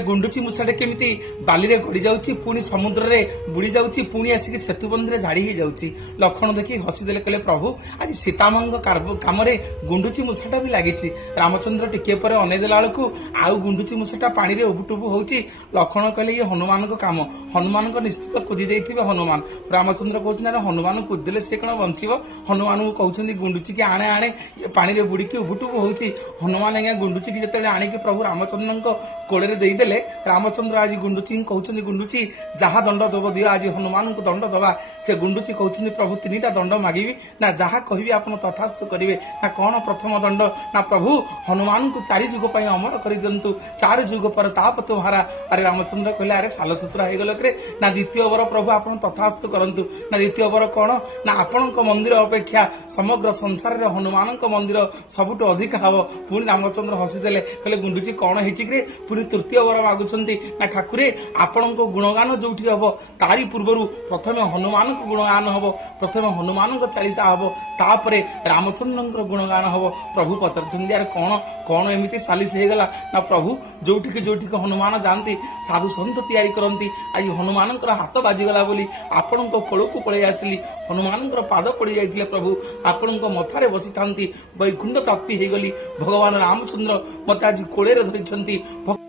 गुंडुची मूषाटे केमिति बाली रे गड़ी जाउची पुणी समुद्र रे बुड़ी जाउची पुणी आसिक सेतुबंध रे झाड़ी ही जाउची। लक्षण देखि हसीदेले कहले प्रभु आज सीतामांग काम रे गुंडुची मूषाटा भी लागिची। रामचंद्र टिके पर अने देला बेलकु आउ गुंडुची मूषाटा पानी रे उबुटुबु होउची। लक्षण कहले ये हनुमान काम हनुमान निश्चित कुदी देथिबे हनुमान। रामचंद्र कहउछन अरे हनुमान कुदिले से कोन बंचिबो। हनुमान को कहउछन गुंडुची के आणे आणे ये पानी रे बुड़ी के उबुटुबु होउची। हनुमान आज्ञा गुंडुची की जते आणे के प्रभु रामचंद्र कोड़े रे देई देले। रामचंद्र आज गुंडुची कहउछन गुंडुची जहा दंड दब दियो आज हनुमान को दंड दबा। से गुंडुची कहउछन प्रभु तीनिटा दंड मागिबी ना जहा कहिबी आपण तथास्तु करिवे ना कोन प्रथम दंड ना प्रभु हनुमान को 4 जुग पई अमर करि दंतु 4 जुग पर ताप तुम्हारा। अरे रामचंद्र कहले अरे सालसूत्र हे गेल रे ना द्वितीय वर प्रभु आपण तथास्तु करंतु ना द्वितीय वर कोन ना आपण को मंदिर अपेक्षा समग्र संसार रे हनुमान को मंदिर सबुट अधिक हबो। पुणी रामचंद्र हसी देले कहले गुंडुची कोन हेची रे पुणी तृतीय वर मागुछंती ना ठाकुरे आपण को गुणगान जोठी हबो तारी पूर्वरु प्रथमे हनुमान को गुणगान हबो प्रथमे हनुमान को 40 हबो तापरे रामचंद्र गुणगान हबो। प्रभु पचरछंती यार कोन कोन एमिति सालिस हे गला ना प्रभु जोठी हनुमान जानती साधु संत तैयारी करती आज हनुमान हाथ बाजिगला बोली आपण कोल को पलि आसली हनुमान पाद पड़ जाइए प्रभु आपण मथारे बसी था वैकुंठ प्राप्ति हो गली। भगवान रामचंद्र मत आज कोड़े धरी